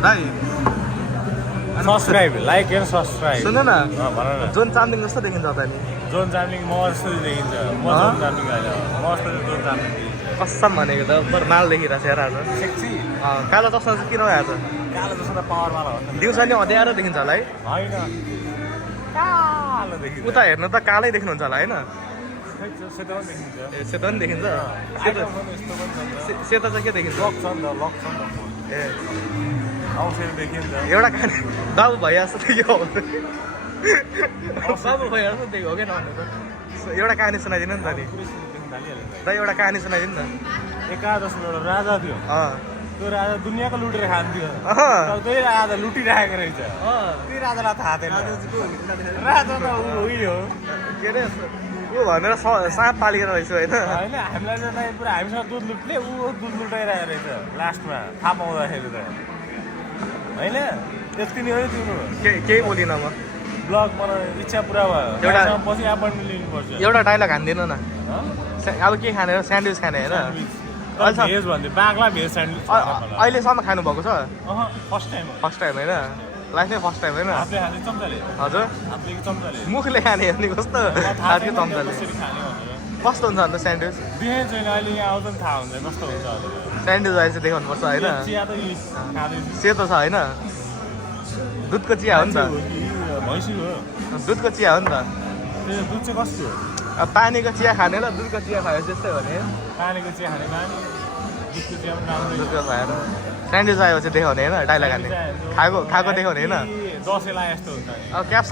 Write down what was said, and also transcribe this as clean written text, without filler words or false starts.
दाइ subscribe like and subscribe सुन न भन न जोन चामलिङ जस्तो देखिन्छ त नि जोन चामलिङ म जस्तो देखिन्छ म जोन चामलिङ होइन म जस्तो जोन चामलिङ देखिन्छ कसम भनेको त पर माल देखिरहेको छ हेर आज सेक्सी कालो चस्मा चाहिँ किन आएको कालो जस्तो त पावरवाला हो छ दिउँसो नि अँध्यारो देखिन्छ होला है होइन कालो देखिन्छ उता हेर्नु त कालै देख्नुहुन्छ होला होइन सेतो पनि देखिन्छ ए सेतो पनि देखिन्छ आइटम पनि यस्तो पनि छ नि त सेतो चाहिँ के देखिन्छ लक छ नि त लक छ नि त फोन ए आउँछ देखिन्छ एउटा कहानी बाबु भैया जस्तो देखियो बाबु भैया जस्तो देखियो हो क्या नभन्नु त एउटा कहानी सुनाइदिनु नि त नि त एउटा कहानी सुनाइदिनु न एकादशमा एउटा राजा थियो त्यो राजा दुनियाँको लुटेर खान्थ्यो तर त्यही राजा लुटिरहेको रहेछ त्यही राजालाई थाहा थिएन राजा त ऊ हो के अरे ऊ भनेर साँप पालिएर रहेछु होइन होइन हामीलाई चाहिँ पुरा हामीसँग दुध लुट्ने ऊ दुध लुटाइरहेको रहेछ लास्टमा थाहा पाउँदाखेरि त होइन त्यति नै हो तिम्रो केही बोलिनँ म ब्लग बनाउने इच्छा पुरा भयो एउटा पछि एपोइन्टमेन्ट लिनुपर्छ एउटा डाइलग हानिदिनु न अब के खाने र स्यान्डविच खाने होइन भेज भन्थ्यो बाग्ला भेज स्यान्डविच अहिलेसम्म खानुभएको छ फर्स्ट टाइम फर्स्ट टाइम होइन लाइफमै फर्स्ट टाइम होइन हातले खाने चम्चाले हजुर हातले कि चम्चाले मुखले खाने अनि कस्तो हातको चम्चाले कसरी खाने भनेर कस्तो हुन्छ अन्त स्यान्डविच देखेको छैन अहिले यहाँ आउँदा पनि थाहा हुन्छ कस्तो हुन्छ स्यान्डविच अहिले चाहिँ देखाउनुपर्छ होइन चिया त खाँदैछु सेतो छ होइन दुधको चिया हो नि त भैँसी हो दुधको चिया हो नि त त्यो दुध चाहिँ कस्तो हो अब पानीको चिया खाने र दुधको चिया खायो त्यस्तै हो नि पानीको चिया खाने पानी दुधको चिया पनि राम्रो दुधको खाएर स्यान्डविच आएपछि देखाउने होइन डाइलग हान्ने खाएको देखाउने होइन दसैँ लाए जस्तो हुन्छ अब क्याप्सन